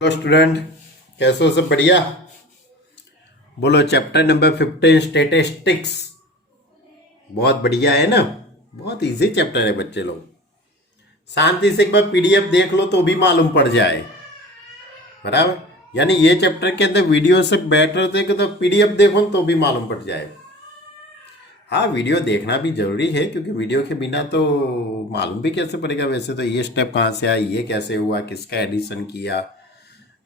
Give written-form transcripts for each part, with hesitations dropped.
Hello student, कैसे हो? सब बढ़िया? बोलो चैप्टर नंबर 15 स्टेटिस्टिक्स। बहुत बढ़िया है ना। बहुत इजी चैप्टर है बच्चे लोग। शांति से एक बार पीडीएफ देख लो तो भी मालूम पड़ जाए। बराबर। यानी ये चैप्टर के अंदर वीडियो से बेटर थे कि तो पीडीएफ देखो तो भी मालूम पड़ जाए। हाँ, वीडियो देखना भी जरूरी है क्योंकि वीडियो के बिना तो मालूम भी कैसे पड़ेगा। वैसे तो ये स्टेप कहाँ से आया, ये कैसे हुआ, किसका एडिशन किया,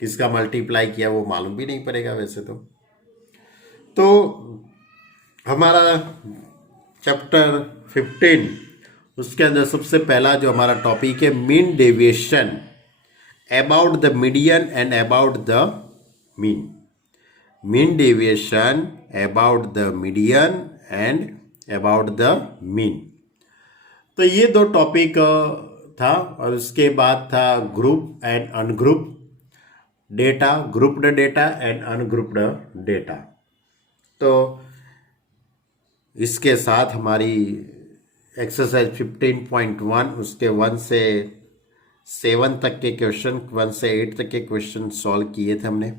किसका मल्टीप्लाई किया, वो मालूम भी नहीं पड़ेगा वैसे तो हमारा चैप्टर 15 उसके अंदर सबसे पहला जो हमारा टॉपिक है mean deviation about the median and about the mean. Mean deviation about the median and about the mean. तो ये दो टॉपिक था और उसके बाद था group and ungroup data, grouped data and ungrouped data. तो इसके साथ हमारी एक्सरसाइज 15.1 उसके 1 से 7 तक के क्वेश्चन, 1 से 8 तक के क्वेश्चन सॉल्व किए थे हमने।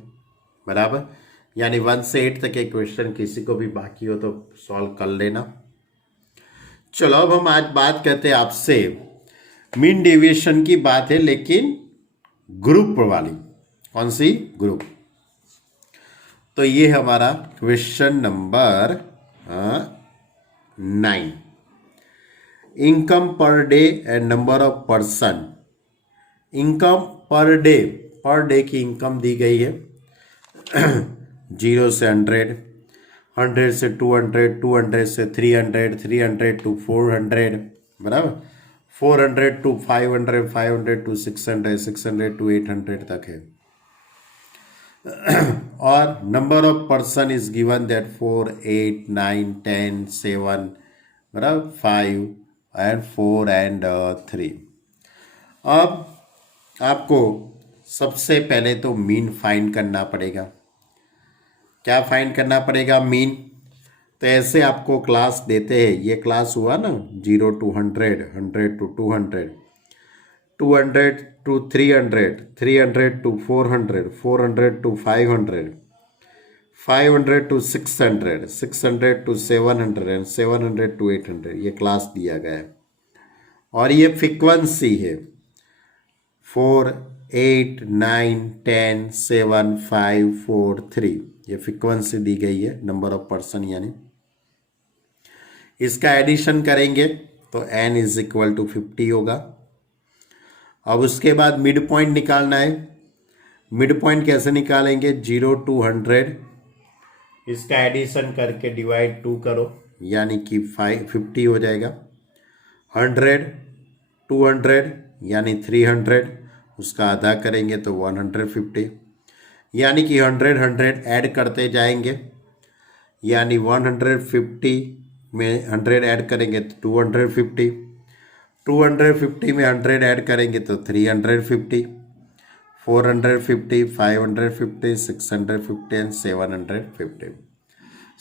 बराबर। यानी 1 से 8 तक के क्वेश्चन किसी को भी बाकी हो तो सॉल्व कर लेना। चलो अब हम आज बात करते हैं आपसे मीन डेविएशन की बात है, लेकिन ग्रुप वाली। कौन सी? ग्रुप। तो ये हमारा question number 9। Income per day and number of person. Income per day की इनकम दी गई है 0 से 100, 100 से 200, 200 से 300, 300 टू 400, बराबर, 400 टू 500, 500 टू 600, 600 टू 800 तक है। और number of person is given that 4, 8, 9, 10, 7, बराबर, 5 एंड 4 एंड 3। अब आपको सबसे पहले तो मीन फाइंड करना पड़ेगा। क्या फाइंड करना पड़ेगा? मीन। तो ऐसे आपको क्लास देते हैं, ये क्लास हुआ ना 0 to 100, 100 to 200, 200 to 300, 300 to 400, 400 to 500, 500 to 600, 600 to 700 and 700 to 800। ये क्लास दिया गया है और ये फ्रीक्वेंसी है 4, 8, 9, 10, 7, 5, 4, 3। ये फ्रीक्वेंसी दी गई है नंबर ऑफ पर्सन। यानी इसका एडिशन करेंगे तो n इज इक्वल टू 50 होगा। अब उसके बाद मिड पॉइंट निकालना है। मिड पॉइंट कैसे निकालेंगे? 0 टू 100, इसका एडिशन करके डिवाइड 2 करो, यानी कि 50 हो जाएगा। 100, 200 यानी 300, उसका आधा करेंगे तो 150, यानी कि 100 100 ऐड करते जाएंगे, यानी 150 में 100 ऐड करेंगे तो 250, 250 में 100 ऐड करेंगे तो 350, 450, 550, 650 एंड 750।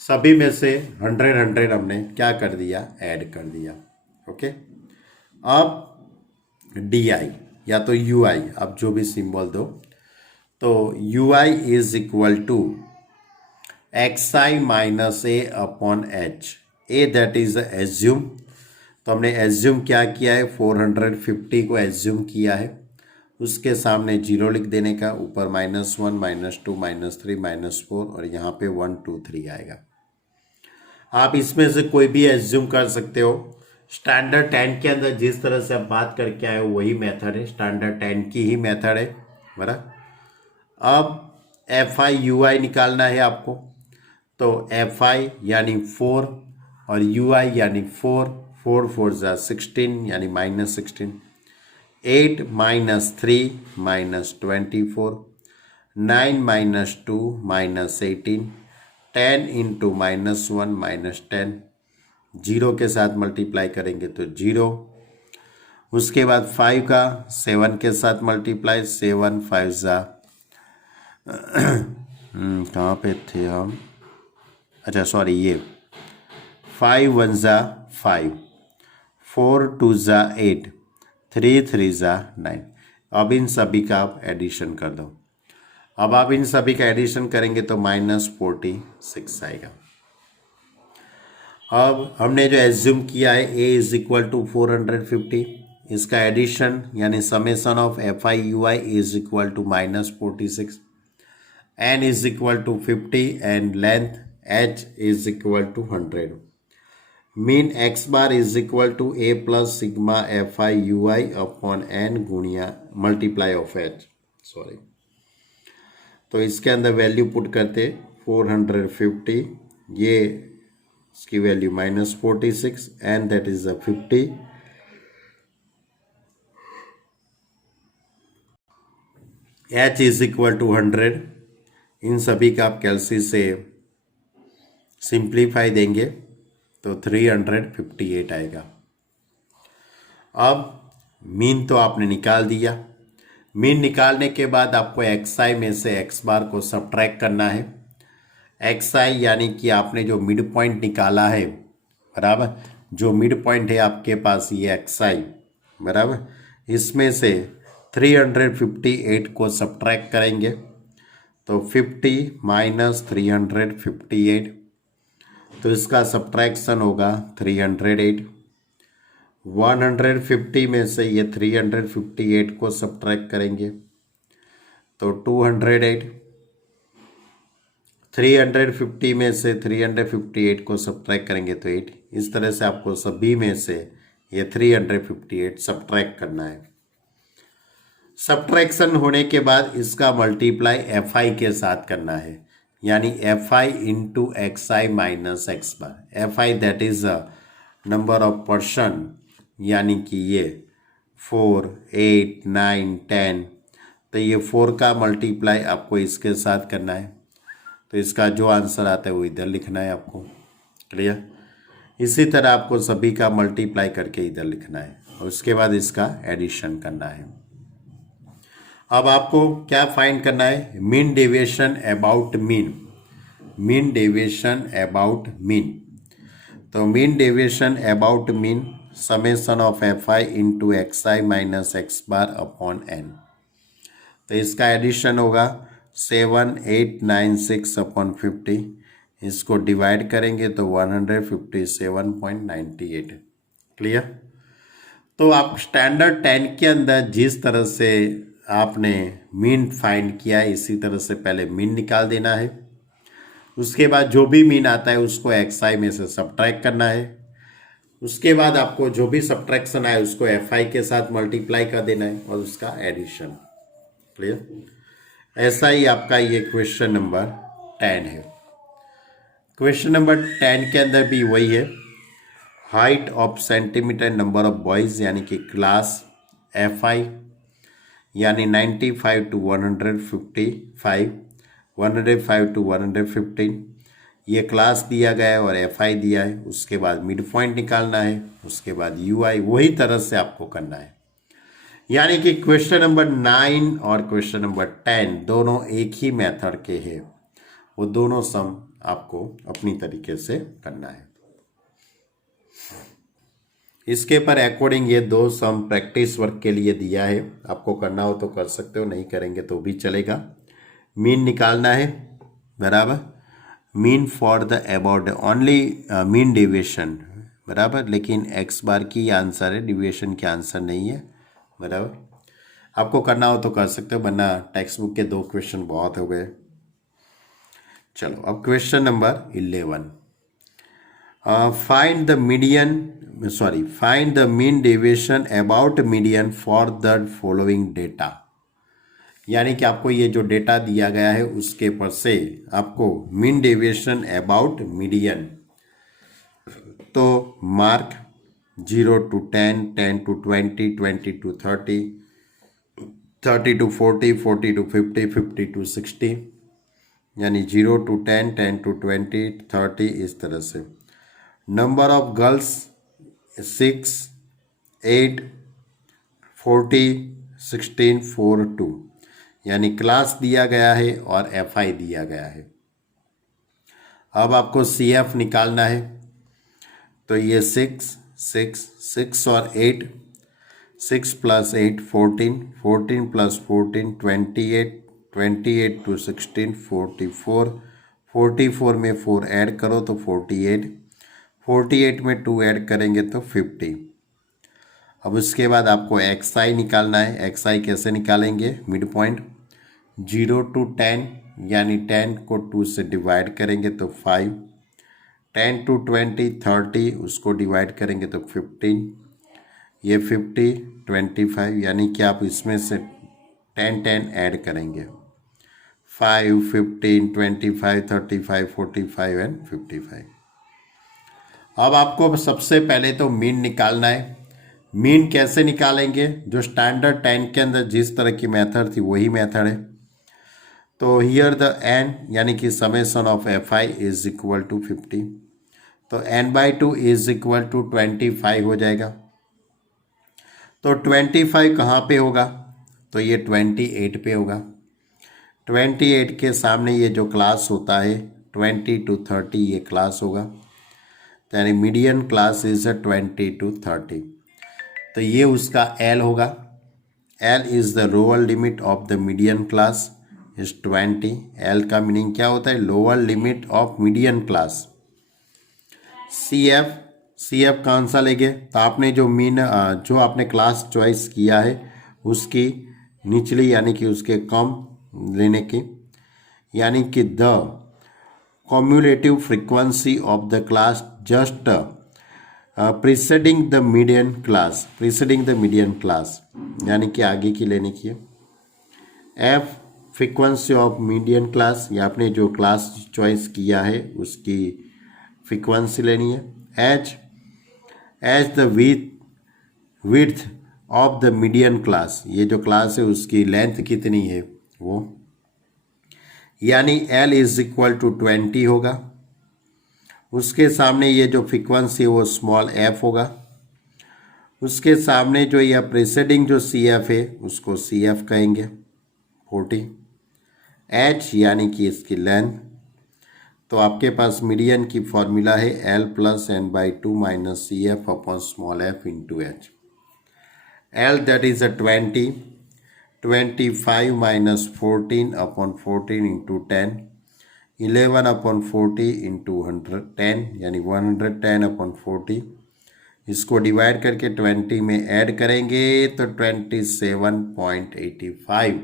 सभी में से 100 100 हमने क्या कर दिया? ऐड कर दिया। ओके। अब डी आई या तो यू आई, आप जो भी सिंबल दो, तो u i is equal to x I minus a upon h. A that is assume. तो हमने एज्यूम क्या किया है? 450 को एज्यूम किया है, उसके सामने 0 लिख देने का, ऊपर -1, -2, -3, -4 और यहाँ पे 1, 2, 3 आएगा। आप इसमें से कोई भी एज्यूम कर सकते हो। स्टैंडर्ड 10 के अंदर जिस तरह से आप बात करके आए हो वही मेथड है, स्टैंडर्ड 10 की ही मेथड है। बराबर। अब एफ आई यू आई निकालना है आपको, तो एफ आई यानी 4 और यू आई यानी 4, 4 4 जा 16 यानी -16, 8 -3 -24, 9 -2 -18, 10 इंटू -1 -10, 0 के साथ मल्टीप्लाई करेंगे तो 0। उसके बाद 5 का 7 के साथ मल्टीप्लाई, 7 5 जा कहाँ पे थे हम? अच्छा सॉरी, ये 5 1 जा 5, 4 2 जा 8, 3 3 जा 9। अब इन सभी का आप एडिशन कर दो। अब आप इन सभी का एडिशन करेंगे तो -46 आएगा। अब हमने जो एज्यूम किया है a इज इक्वल टू 450, इसका एडिशन यानी summation of FI/UI is equal to -46, n is equal to 50 and length h is equal to 100। Mean x bar is equal to a plus sigma FI/UI upon n गुणिया multiply of h, sorry. तो इसके अंदर value put करते 450, ये इसकी value -46 and that is 50, h is equal to 100। इन सभी का आप कैलसी से सिंप्लीफाई देंगे तो 358 आएगा। अब मीन तो आपने निकाल दिया। मीन निकालने के बाद आपको xi में से x बार को सब्ट्रैक्ट करना है। xi यानी कि आपने जो मिड पॉइंट निकाला है, बराबर, जो मिड पॉइंट है आपके पास ये xi, बराबर, इसमें से 358 को सब्ट्रैक्ट करेंगे तो 50 माइनस 358, तो इसका सब्ट्रैक्शन होगा 308। 150 में से ये 358 को सब्ट्रैक्ट करेंगे तो 208। 350 में से 358 को सब्ट्रैक्ट करेंगे तो 8। इस तरह से आपको सभी में से ये 358 सब्ट्रैक्ट करना है। सब्ट्रैक्शन होने के बाद इसका मल्टीप्लाई FI के साथ करना है, यानी FI into XI minus X bar. FI that is a number of person, यानी कि ये 4, 8, 9, 10, तो ये 4 का मल्टीप्लाई आपको इसके साथ करना है। तो इसका जो आंसर आता है वो इधर लिखना है आपको। क्लियर? इसी तरह आपको सभी का मल्टीप्लाई करके इधर लिखना है और उसके बाद इसका एडिशन करना है। अब आपको क्या फाइंड करना है? Mean deviation about mean. Mean deviation about mean, तो mean deviation about mean summation of FI into XI minus X bar upon n। तो इसका एडिशन होगा 7896 अपॉन 50, इसको डिवाइड करेंगे तो 157.98। क्लियर? तो आप स्टैंडर्ड 10 के अंदर जिस तरह से आपने मीन फाइंड किया है, इसी तरह से पहले मीन निकाल देना है। उसके बाद जो भी मीन आता है उसको XI में से सब्ट्रैक्ट करना है। उसके बाद आपको जो भी सब्ट्रैक्शन आए उसको FI के साथ मल्टीप्लाई कर देना है और उसका एडिशन। क्लियर? ऐसा ही आपका ये क्वेश्चन नंबर 10 है। क्वेश्चन नंबर 10 के अंदर भी वही है। Height of centimetre number of boys, यानी कि क्लास FI, यानी 95 to 155, 105 to 115, ये क्लास दिया गया है और FI दिया है। उसके बाद मिड पॉइंट निकालना है, उसके बाद UI, वही तरह से आपको करना है। यानी कि क्वेश्चन नंबर 9 और क्वेश्चन नंबर 10 दोनों एक ही मेथड के हैं, वो दोनों सम आपको अपनी तरीके से करना है। इसके पर अकॉर्डिंग ये दो सम प्रैक्टिस वर्क के लिए दिया है, आपको करना हो तो कर सकते हो, नहीं करेंगे तो भी चलेगा। मीन निकालना है, बराबर, mean for the about only mean deviation, बराबर, लेकिन x बार की आंसर है, डेविएशन के आंसर नहीं है, बराबर। आपको करना हो तो कर सकते हो, वरना टेक्स्ट बुक के 2 क्वेश्चन बहुत हो गए। चलो अब question number 11। Find the mean deviation about median for the following data. यानी कि आपको ये जो डेटा दिया गया है उसके पर से आपको मीन डेविएशन अबाउट मीडियन, तो mark 0 to 10, 10 to 20, 20 to 30, 30 to 40, 40 to 50, 50 to 60, यानी 0 to 10, 10 to 20, 30, इस तरह से। नंबर ऑफ गर्ल्स 6, 8, 40, 16, 4, 2, यानी क्लास दिया गया है और FI दिया गया है। अब आपको CF निकालना है, तो ये 6 और 8, 6 + 8 14, 14 + 14 28, 28 टू 16 44, 44 में 4 ऐड करो तो 48, 48 में 2 ऐड करेंगे तो 50। अब उसके बाद आपको XI निकालना है। XI कैसे निकालेंगे? मिड पॉइंट 0 टू 10 यानी 10 को 2 से डिवाइड करेंगे तो 5, 10 टू 20 30 उसको डिवाइड करेंगे तो 15, ये 50 25 यानी कि आप इसमें से 10 10 ऐड करेंगे 5 15 25 35 45 एंड 55। अब आपको सबसे पहले तो मीन निकालना है। मीन कैसे निकालेंगे? जो स्टैंडर्ड 10 के अंदर जिस तरह की मेथड थी वही मेथड है। तो हियर द n यानी कि summation of fi is equal to 50, तो n/2 इज इक्वल टू 25 हो जाएगा। तो 25 कहाँ पे होगा? तो ये 28 पे होगा। 28 के सामने ये जो क्लास होता है 20 टू 30 ये क्लास होगा, यानी मीडियन क्लास इज 20 टू 30। तो ये उसका L होगा। L is the lower limit of the median class is 20। L का मीनिंग क्या होता है? Lower limit of median class. CF कौन सा लेंगे? तो आपने जो जो आपने क्लास चॉइस किया है उसकी निचली यानी कि उसके कम लेने की, यानी कि the cumulative frequency of the class just preceding the median class यानी कि आगे की लेने की है। F frequency of median class, या आपने जो क्लास चॉइस किया है उसकी फ्रीक्वेंसी लेनी है। H the width of the median class, ये जो क्लास है उसकी लेंथ कितनी है वो, यानी L इज इक्वल टू 20 होगा। उसके सामने ये जो फ्रीक्वेंसी है वो स्मॉल f होगा। उसके सामने जो यह प्रीसीडिंग जो CF है उसको CF कहेंगे 40। H यानी कि इसकी लेंथ, तो आपके पास मीडियन की फॉर्मूला है L plus n/2 minus CF upon small f into H। L that is 20, 25 minus 14 upon 14 into 10, 11 upon 40 into 110 यानी 110 अपॉन 40। इसको डिवाइड करके 20 में ऐड करेंगे तो 27.85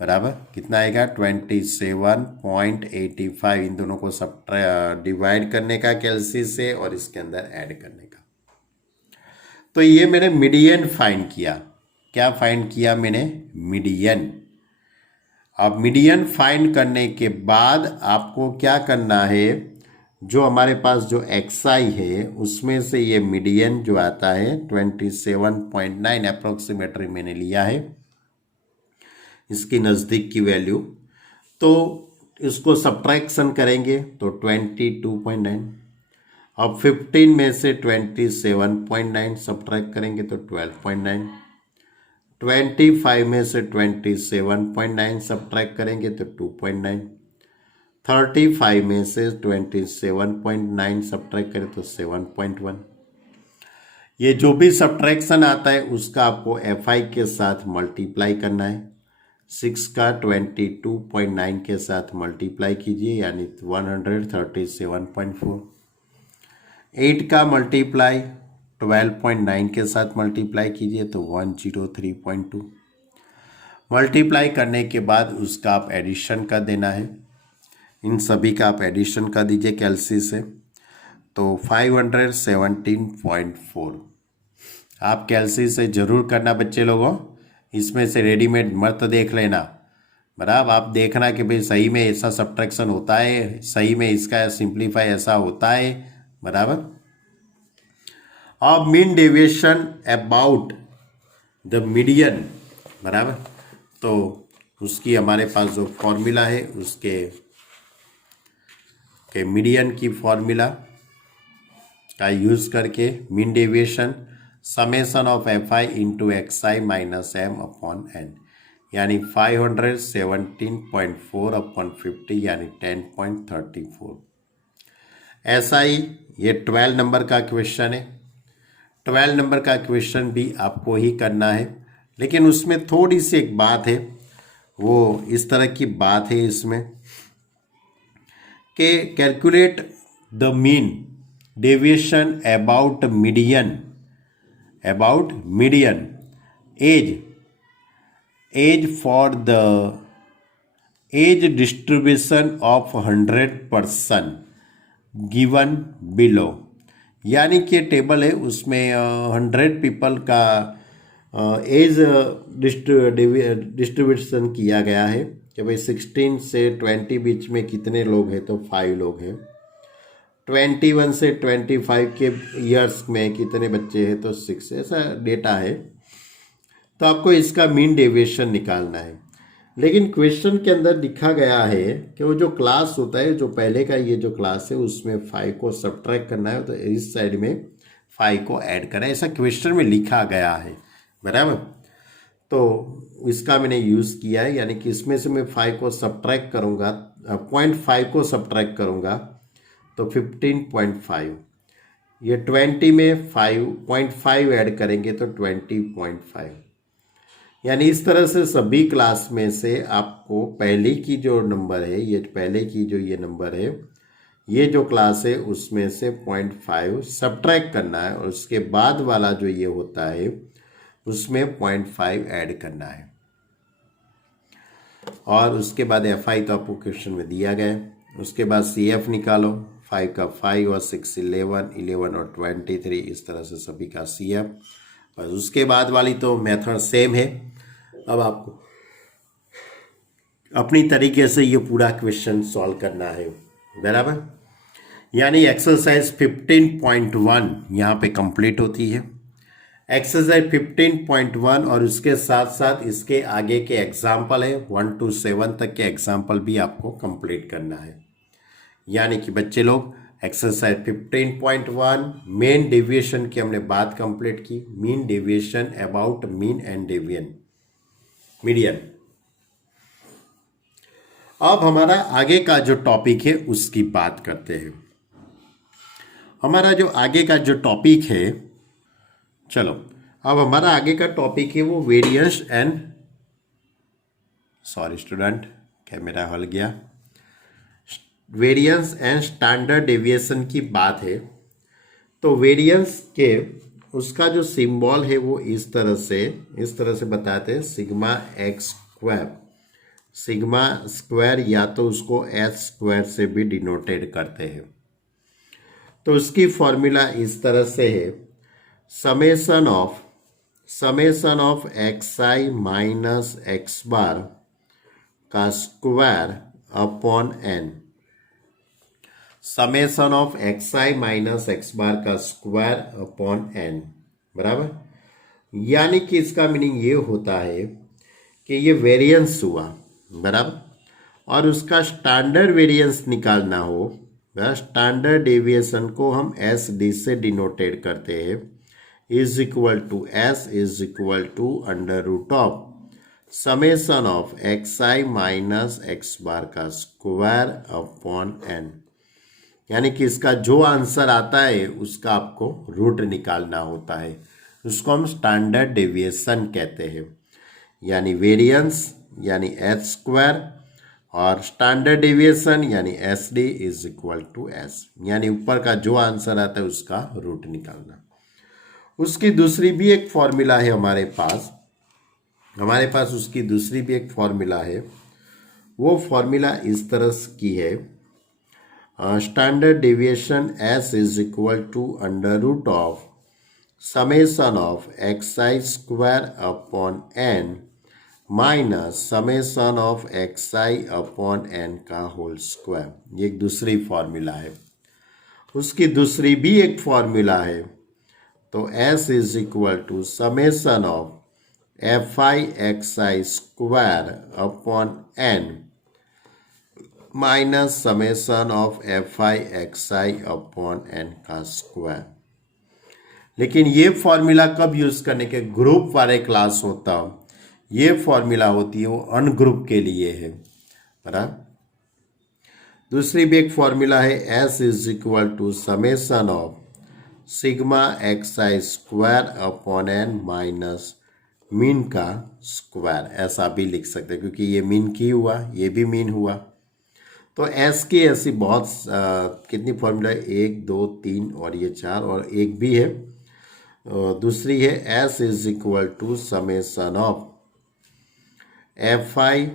बराबर कितना आएगा? 27.85। इन दोनों को सब डिवाइड करने का कैलसी से और इसके अंदर ऐड करने का। तो ये मैंने मीडियन फाइंड किया। क्या फाइंड किया मैंने? मीडियन। अब मीडियन फाइंड करने के बाद आपको क्या करना है? जो हमारे पास जो XI है उसमें से ये मीडियन जो आता है 27.9 अप्रोक्सीमेटली मैंने लिया है, इसकी नज़दीक की वैल्यू, तो इसको सब्ट्रैक्शन करेंगे तो 22.9। अब 15 में से 27.9 सब्ट्रैक्ट करेंगे तो 12.9। 25 में से 27.9 सब्ट्रैक्ट करेंगे तो 2.9। 35 में से 27.9 सब्ट्रैक्ट करें तो 7.1। ये जो भी सब्ट्रैक्शन आता है उसका आपको FI के साथ मल्टीप्लाई करना है। 6 का 22.9 के साथ मल्टीप्लाई कीजिए यानी 137.4। 8 का मल्टीप्लाई 12.9 के साथ मल्टीप्लाई कीजिए तो 103.2। मल्टीप्लाई करने के बाद उसका आप एडिशन कर देना है। इन सभी का आप एडिशन कर दीजिए कैलसी से, तो 517.4। आप कैलसी से ज़रूर करना बच्चे लोगों, इसमें से रेडीमेड मत देख लेना। बराबर आप देखना कि भाई सही में ऐसा सब्ट्रैक्शन होता है, सही में इसका सिंप्लीफाई ऐसा होता है। बराबर। अब mean deviation about the median, बराबर, तो उसकी हमारे पास जो फॉर्मूला है उसके मीडियन की फॉर्मूला का यूज़ करके mean deviation summation of FI into XI minus M upon N यानी 517.4 अपॉन 50 यानी 10.34। SI ये 12 नंबर का क्वेश्चन है। 12 नंबर का क्वेश्चन भी आपको ही करना है, लेकिन उसमें थोड़ी सी एक बात है, वो इस तरह की बात है इसमें कि calculate the mean deviation about median as for the age distribution of 100% given below. यानी कि टेबल है उसमें 100 पीपल का एज डिस्ट्रीब्यूशन किया गया है कि भाई 16 से 20 बीच में कितने लोग हैं, तो 5 लोग हैं। 21 से 25 के ईयर्स में कितने बच्चे हैं, तो 6, ऐसा डेटा है। तो आपको इसका मीन डेविएशन निकालना है। लेकिन क्वेश्चन के अंदर लिखा गया है कि वो जो क्लास होता है, जो पहले का ये जो क्लास है उसमें 5 को सब्ट्रैक्ट करना है, तो इस साइड में 5 को ऐड करना है, ऐसा क्वेश्चन में लिखा गया है, बराबर। तो इसका मैंने यूज़ किया है, यानी कि इसमें से मैं 5 को सब्ट्रैक्ट करूँगा, 0.5 को सब्ट्रैक्ट करूँगा तो 15.5, ये 20 में 5.5 ऐड करेंगे तो 20.5। यानी इस तरह से सभी क्लास में से आपको पहले की जो नंबर है, ये पहले की जो ये नंबर है, ये जो क्लास है उसमें से 0.5 सब्ट्रैक्ट करना है, और उसके बाद वाला जो ये होता है उसमें 0.5 ऐड करना है। और उसके बाद FI तो आपको क्वेश्चन में दिया गया है। उसके बाद CF निकालो, 5 का 5 और 6 11, 11 और 23, इस तरह से सभी का CF। और उसके बाद वाली तो मेथड सेम है। अब आपको अपनी तरीके से ये पूरा क्वेश्चन सॉल्व करना है, बराबर। यानी एक्सरसाइज 15.1 यहाँ पे कंप्लीट होती है, एक्सरसाइज 15.1, और उसके साथ साथ इसके आगे के एग्जाम्पल है 1 to 7 तक के एग्जाम्पल भी आपको कंप्लीट करना है। यानी कि बच्चे लोग एक्सरसाइज 15.1 मेन डेविएशन की हमने बात कंप्लीट की, mean deviation about mean and median. अब हमारा आगे का जो टॉपिक है उसकी बात करते हैं। हमारा जो आगे का जो टॉपिक है, चलो अब हमारा आगे का टॉपिक है वो variance and, sorry student, camera हल गया, वेरिएंस एंड स्टैंडर्ड डेविएशन की बात है। तो वेरिएंस के उसका जो सिंबल है वो इस तरह से बताते हैं, sigma x square, sigma square, या तो उसको एस स्क्वायर से भी डिनोटेड करते हैं। तो उसकी फॉर्मूला इस तरह से है, summation of xi minus X bar का square upon n, summation of xi minus X bar का स्क्वायर अपॉन n, बराबर। यानी कि इसका मीनिंग ये होता है कि ये वेरिएंस हुआ, बराबर, और उसका स्टैंडर्ड वेरिएंस निकालना हो, स्टैंडर्ड डेविएशन को हम एस डी से डिनोटेड करते हैं, is equal to S is equal to under root of summation of xi minus X bar का स्क्वायर अपॉन n। यानी कि इसका जो आंसर आता है उसका आपको रूट निकालना होता है, उसको हम स्टैंडर्ड डेविएशन कहते हैं। यानी वेरिएंस यानी एच स्क्वायर और स्टैंडर्ड डेविएशन यानी s d is equal to s, यानी ऊपर का जो आंसर आता है उसका रूट निकालना। उसकी दूसरी भी एक फॉर्मूला है हमारे पास उसकी दूसरी भी एक फॉर्मूला है। वो फॉर्मूला इस तरह की है, standard deviation s is equal to under root of summation of xi square upon n minus summation of xi upon n का होल स्क्वायर। ये एक दूसरी फॉर्मूला है। उसकी दूसरी भी एक फॉर्मूला है, तो s is equal to summation of fi xi square upon n minus summation of fi xi upon n का स्क्वायर। लेकिन ये फॉर्मूला कब यूज करने के, ग्रुप वाले क्लास होता, ये फॉर्मूला होती है वो अनग्रुप के लिए है, बराबर। दूसरी भी एक फॉर्मूला है, s is equal to summation of sigma xi square upon n minus mean का स्क्वायर, ऐसा भी लिख सकते हैं क्योंकि ये मीन की हुआ, ये भी मीन हुआ। तो एस की ऐसी बहुत कितनी फॉर्मूला है, 1 2 3 और ये 4 और एक भी है। दूसरी है s is equal to summation of F i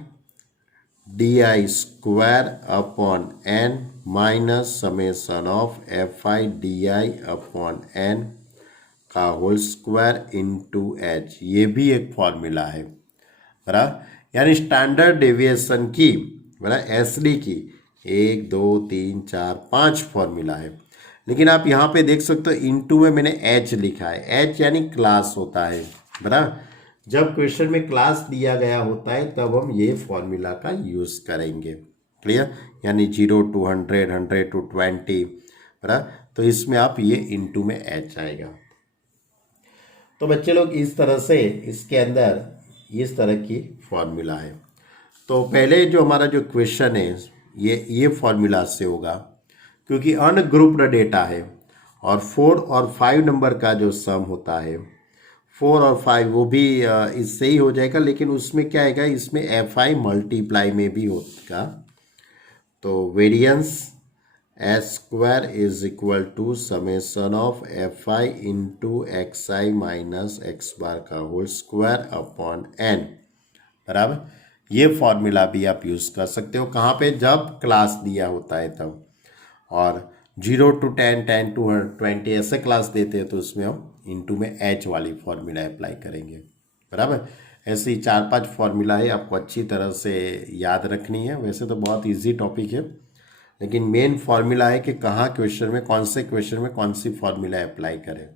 d i square upon n minus summation of F i d i upon n का होल स्क्वायर इंटू एच, ये भी एक फॉर्मूला है बराबर। यानी स्टैंडर्ड डेविएशन की बराबर एस डी की 1 2 3 4 5 फॉर्मूला है। लेकिन आप यहाँ पे देख सकते हो इनटू में मैंने एच लिखा है, एच यानी क्लास होता है बराबर। जब क्वेश्चन में क्लास दिया गया होता है तब हम ये फॉर्मूला का यूज करेंगे। क्लियर, यानी 0 to 100 100 to 20 बराबर। तो इसमें आप ये इनटू में एच आएगा। तो बच्चे लोग इस तरह से इसके अंदर इस तरह की फॉर्मूला है। तो पहले जो हमारा जो क्वेश्चन है ये फॉर्मूला से होगा क्योंकि अनग्रुप्ड डेटा है और 4 और 5 नंबर का जो सम होता है 4 और 5 वो भी इससे ही हो जाएगा, लेकिन उसमें क्या आएगा, इसमें एफ आई मल्टीप्लाई में भी होगा। तो variance S square is equal to summation of F I into X I minus X bar का होल स्क्वायर अपॉन एन बराबर। ये फॉर्मूला भी आप यूज़ कर सकते हो कहाँ पे, जब क्लास दिया होता है तब। और 0 to 10 10 to 20 ऐसे क्लास देते हैं तो उसमें हम इनटू में एच वाली फॉर्मूला अप्लाई करेंगे बराबर। ऐसे ही 4-5 फॉर्मूला है, आपको अच्छी तरह से याद रखनी है। वैसे तो बहुत इजी टॉपिक है, लेकिन मेन फॉर्मूला है कि कहाँ क्वेश्चन में, कौन से क्वेश्चन में कौन सी फॉर्मूला अप्लाई करें।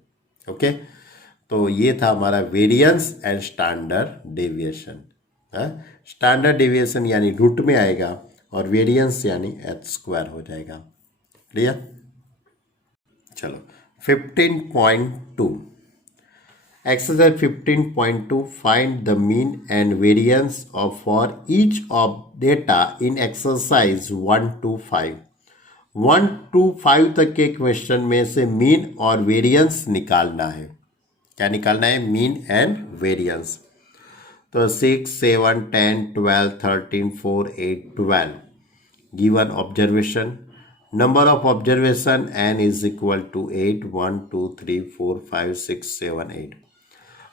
ओके, तो ये था हमारा variance and standard deviation. Standard deviation यानी रूट में आएगा और वेरिएंस यानी एच स्क्वायर हो जाएगा। क्लियर, चलो 15.2 exercise 15.2 find the mean and variance of for each of data in exercise 1 to 5। 1 to 5 तक के क्वेश्चन में से मीन और वेरिएंस निकालना है। क्या निकालना है, मीन एंड वेरिएंस। तो 6 7 10 12 13 4 8 12 given observation, number of observation n is equal to 8 1 2 3 4 5 6 7 8।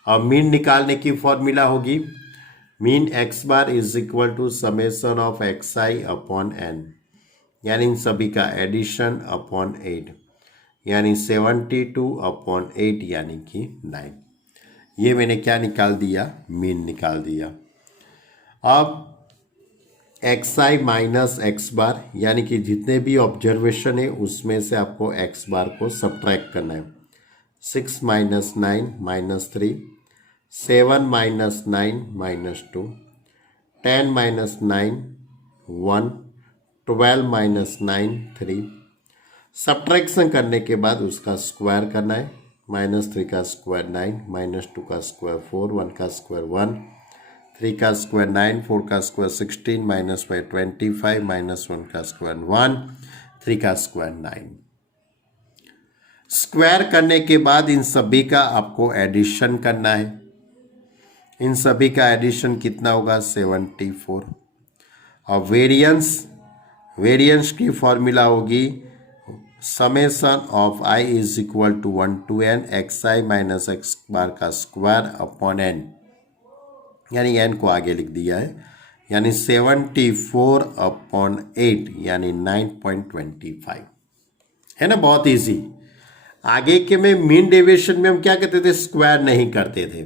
अब मीन निकालने की फॉर्मूला होगी, mean x bar is equal to summation of x I upon N, यानी इन सभी का एडिशन अपॉन 8, यानी 72 अपॉन 8 यानी कि 9। ये मैंने क्या निकाल दिया, मीन निकाल दिया। अब एक्स आई माइनस एक्स बार, यानी कि जितने भी ऑब्जर्वेशन है उसमें से आपको एक्स बार को सब्ट्रैक्ट करना है। 6 minus 9 minus 3, 7 minus 9 minus 2, 10 minus 9 1, 12 minus 9 3। Subtraction करने के बाद उसका स्क्वायर करना है। -3 का स्क्वायर 9, -2 का स्क्वायर 4, 1 का स्क्वायर 1, 3 का स्क्वायर 9, 4 का स्क्वायर 16, -5 25, -1 का स्क्वायर 1, 3 का स्क्वायर 9। स्क्वायर करने के बाद इन सभी का आपको एडिशन करना है। इन सभी का एडिशन कितना होगा, 74। और वेरिएंस की फॉर्मूला होगी summation of I is equal to 1 to n X I minus X bar का स्क्वायर अपॉन एन, यानी n को आगे लिख दिया है, यानी 74 अपॉन 8 यानी 9.25 है ना। बहुत इजी। आगे के में मीन डेविएशन में हम क्या करते थे, स्क्वायर नहीं करते थे।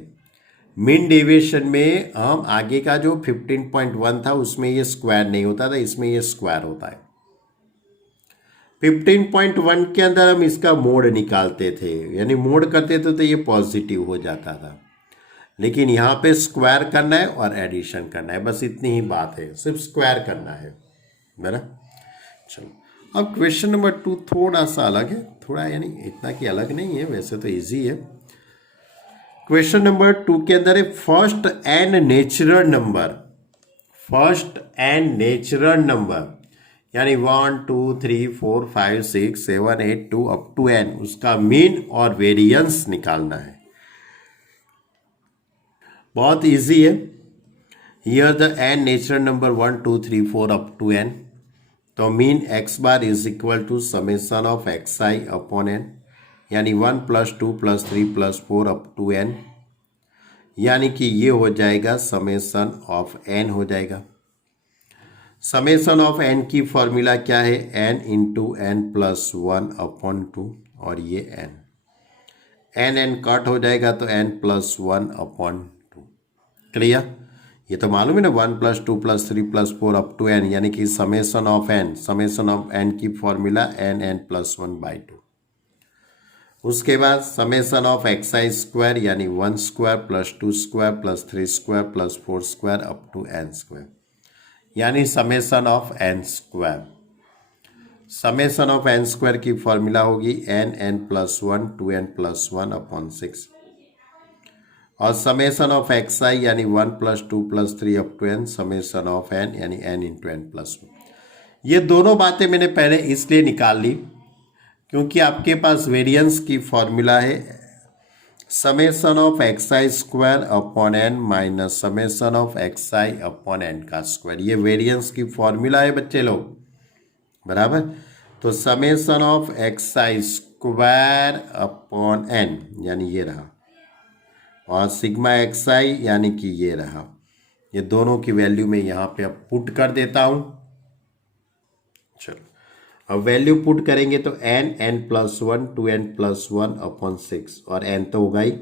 मीन डेविएशन में हम आगे का जो 15.1 था उसमें ये स्क्वायर नहीं होता था, इसमें ये स्क्वायर होता है। 15.1 के अंदर हम इसका मोड निकालते थे, यानी मोड करते थे तो ये पॉजिटिव हो जाता था, लेकिन यहाँ पे स्क्वायर करना है और एडिशन करना है, बस इतनी ही बात है, सिर्फ स्क्वायर करना है बराबर। चलो अब क्वेश्चन नंबर 2 थोड़ा सा अलग है, थोड़ा यानी इतना कि अलग नहीं है, वैसे तो इजी है। क्वेश्चन नंबर 2 के अंदर है फर्स्ट एंड नेचुरल नंबर, यानी 1 2 3 4 5 6 7 8 2 अप टू n, उसका मीन और वेरिएंस निकालना है। बहुत इजी है। Here the N natural number 1 2 3 4 up to N. तो mean x bar is equal to summation of x I upon N, यानी 1 + 2 + 3 + 4 अप टू एन, यानी कि ये हो जाएगा समेसन ऑफ एन हो जाएगा। समेसन ऑफ एन की फॉर्मूला क्या है, n into n plus 1 upon 2, और ये एन एन कट हो जाएगा तो एन प्लस 1 अपॉन 2। क्लियर? ये तो मालूम है ना, 1 + 2 + 3 + 4 अप टू एन, यानी कि समेसन ऑफ एन की फॉर्मूला एन एन प्लस 1/2। उसके बाद summation of x i square, यानी 1² + 2² + 3² + 4² अप टू n², यानी summation of n²। Summation of n² की फॉर्मूला होगी N N plus 1 2n + 1 upon 6, और समेसन ऑफ एक्स आई यानी 1 + 2 + 3 up to n, summation of n यानी n into n plus 1। ये दोनों बातें मैंने पहले इसलिए निकाल ली क्योंकि आपके पास वेरिएंस की फॉर्मूला है summation of x i square upon n minus summation of x I upon n का स्क्वायर। ये वेरिएंस की फॉर्मूला है बच्चे लोग, बराबर। तो summation of x i square upon N यानी ये रहा, और सिग्मा एक्स आई यानी कि ये रहा। ये दोनों की वैल्यू मैं यहाँ पे अब पुट कर देता हूँ। चलो अब वैल्यू पुट करेंगे तो N N plus 1 2n + 1 upon 6, और एन तो होगा ही,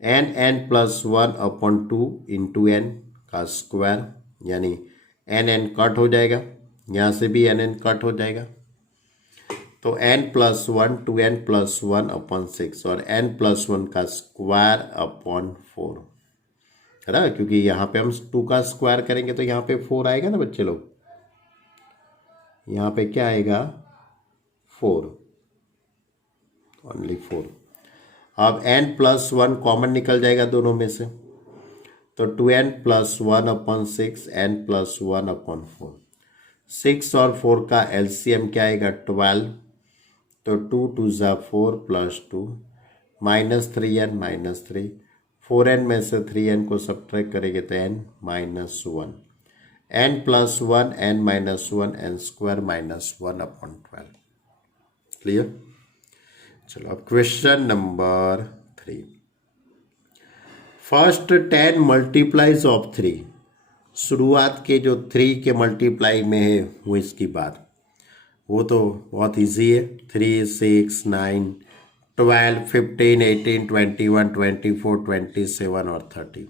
N N plus 1 upon 2 into N का स्क्वायर, यानी एन एन कट हो जाएगा, यहाँ से भी एन एन कट हो जाएगा। तो n + 1 2n + 1 अपॉन 6, और n + 1 का स्क्वायर अपॉन 4, है ना, क्योंकि यहाँ पे हम 2 का स्क्वायर करेंगे तो यहाँ पे 4 आएगा ना बच्चे लोग, यहाँ पे क्या आएगा 4, ओनली 4। अब n + 1 कॉमन निकल जाएगा दोनों में से, तो 2n + 1 अपॉन 6 n + 1 अपॉन 4। 6 और 4 का एलसीएम क्या आएगा 12, तो 2 × 2 = 4 + 2 -3n -3, 4n में से 3n को सब्ट्रैक्ट करेंगे तो n - 1, n + 1 n - 1 n² -1 upon 12। Clear? चलो अब question number 3। First 10 multiplies of 3, शुरुआत के जो 3 के मल्टीप्लाई में है वो इसकी बात, वो तो बहुत इजी है। 3 6 9 12 15 18 21 24 27 और 30,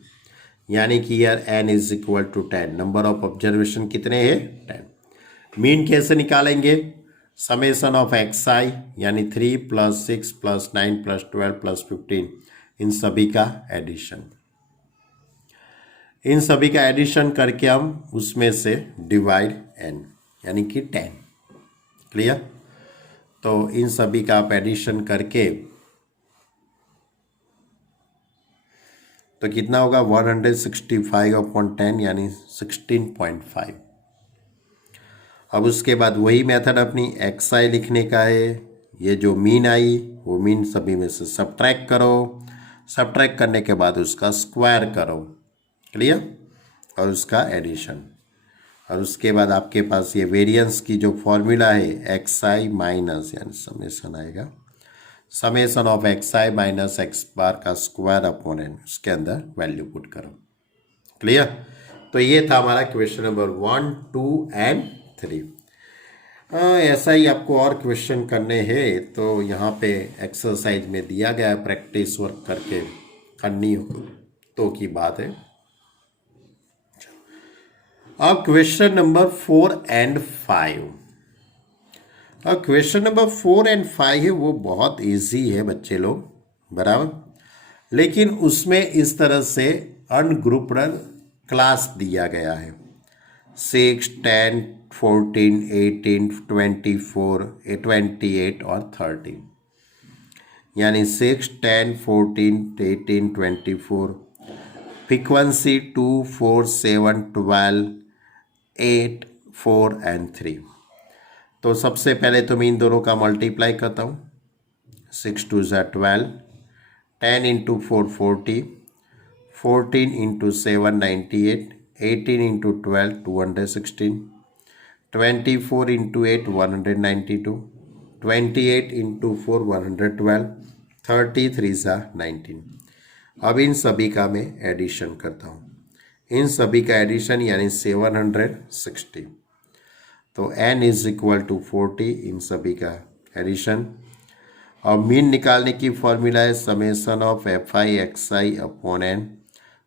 यानी कि यार n is equal to 10। Number of observation कितने हैं 10। मीन कैसे निकालेंगे, समेसन ऑफ एक्स आई यानी 3 + 6 + 9 + 12 + 15, इन सभी का एडिशन, इन सभी का एडिशन करके हम उसमें से डिवाइड n यानी कि 10। क्लियर? तो इन सभी का आप एडिशन करके तो कितना होगा 165 अपॉन 10 यानी 16.5। अब उसके बाद वही मेथड अपनी एक्स आई लिखने का है, ये जो मीन आई वो मीन सभी में से सब्ट्रैक्ट करो, सब्ट्रैक्ट करने के बाद उसका स्क्वायर करो। क्लियर? और उसका एडिशन, और उसके बाद आपके पास ये वेरिएंस की जो फॉर्मूला है एक्स आई माइनस, यानी समेसन आएगा summation of x I minus X bar का स्क्वायर अपॉन एन, उसके अंदर वैल्यू पुट करो। क्लियर? तो ये था हमारा क्वेश्चन नंबर 1 2 एंड 3। ऐसा ही आपको और क्वेश्चन करने हैं तो यहाँ पे एक्सरसाइज में दिया गया है, प्रैक्टिस वर्क करके करनी हो तो की बात है। अब क्वेश्चन नंबर 4 एंड 5, अब क्वेश्चन नंबर 4 एंड 5 है वो बहुत इजी है बच्चे लोग, बराबर, लेकिन उसमें इस तरह से अनग्रुप्ड क्लास दिया गया है 6 10 14 18 24 28 और 30, यानी 6 10 14 18 24, फ्रीक्वेंसी 2 4 7 12 8 4 एंड 3। तो सबसे पहले तो मैं इन दोनों का मल्टीप्लाई करता हूँ, 6 2 = 12, 10 × 4 40, 14 इंटू 7 98, 18 इंटू 12 216, 24 इंटू 8 192, 28 इंटू 4 112, 33 सा 19। अब इन सभी का मैं एडिशन करता हूँ, इन सभी का एडिशन यानी 760। तो n इज इक्वल टू 40, इन सभी का एडिशन। और मीन निकालने की फॉर्मूला है summation of F i x I upon n,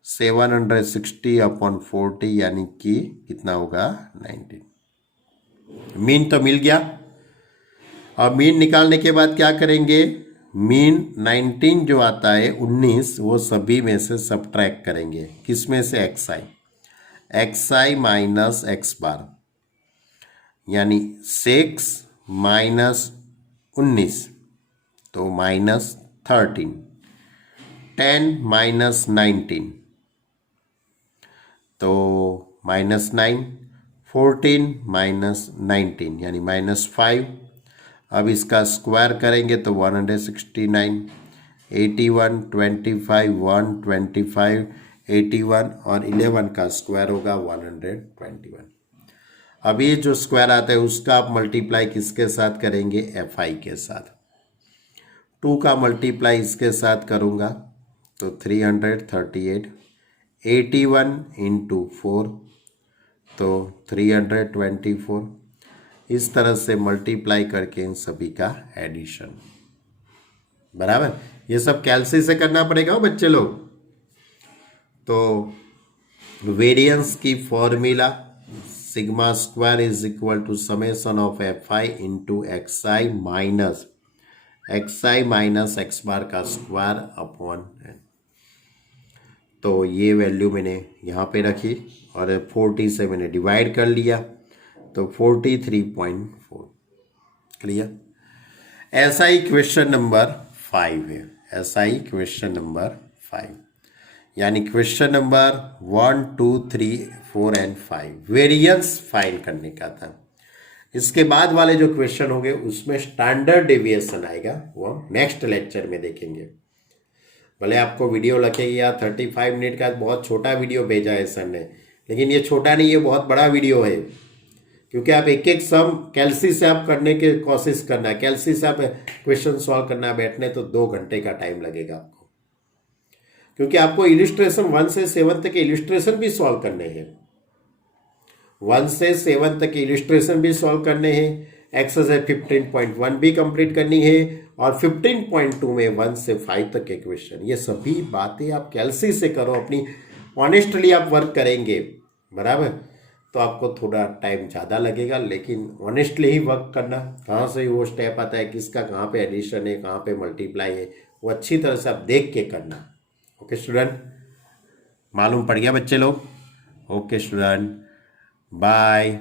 760 upon 40 यानी कि कितना होगा 19। मीन तो मिल गया। अब मीन निकालने के बाद क्या करेंगे, मीन 19 जो आता है 19, वो सभी में से सब्ट्रैक्ट करेंगे। किस में से, एक्स आई माइनस एक्स बार, यानी 6 माइनस 19 तो माइनस 13, 10 माइनस 19 तो माइनस 9, 14 माइनस 19 यानी माइनस 5। अब इसका स्क्वायर करेंगे तो 169, 81, 25, 125, 81 और 11 का स्क्वायर होगा 121। अब ये जो स्क्वायर आता है उसका आप मल्टीप्लाई किसके साथ करेंगे, एफ आई के साथ। 2 का मल्टीप्लाई इसके साथ करूँगा तो 338, 81 इंटू 4 तो 324। इस तरह से मल्टीप्लाई करके इन सभी का एडिशन। बराबर, ये सब कैलसी से करना पड़ेगा बच्चे लोग। तो वेरिएंस की formula sigma square is equal to summation of F I into X I minus X bar का स्क्वायर अपॉन एन। तो ये वैल्यू मैंने यहाँ पे रखी और 40 से मैंने डिवाइड कर लिया तो 43.4। क्लियर। ऐसा ही क्वेश्चन नंबर 5 है, ऐसा ही क्वेश्चन नंबर 5 यानी question number 1, 2, 3, 4 and 5 variance find करने का था। इसके बाद वाले जो क्वेश्चन होंगे उसमें स्टैंडर्ड डेविएशन आएगा, वो हम नेक्स्ट लेक्चर में देखेंगे। भले आपको वीडियो लगेगी यार 35 मिनट का, बहुत छोटा वीडियो भेजा है सर ने, लेकिन ये छोटा नहीं, ये बहुत बड़ा वीडियो है, क्योंकि आप एक एक सम कैलसी से आप करने की कोशिश करना है, कैलसी से आप क्वेश्चन सॉल्व करना है, बैठने तो 2 घंटे का टाइम लगेगा आपको, क्योंकि आपको इलिस्ट्रेशन 1 से 7 तक इलिस्ट्रेशन भी सॉल्व करने हैं, 1 से 7 तक इलिस्ट्रेशन भी सॉल्व करने हैं, एक्सरसाइज 15.1 भी कंप्लीट करनी है और 15.2 में 1 से 5 तक के क्वेश्चन। ये सभी बातें आप कैलसी से करो, अपनी ऑनेस्टली आप वर्क करेंगे, बराबर, तो आपको थोड़ा टाइम ज़्यादा लगेगा, लेकिन ऑनेस्टली ही वर्क करना। कहाँ से वो स्टेप आता है, किसका कहाँ पे एडिशन है, कहाँ पे मल्टीप्लाई है, वो अच्छी तरह से आप देख के करना। ओके स्टूडेंट, मालूम पड़ गया बच्चे लोग। Okay student, bye.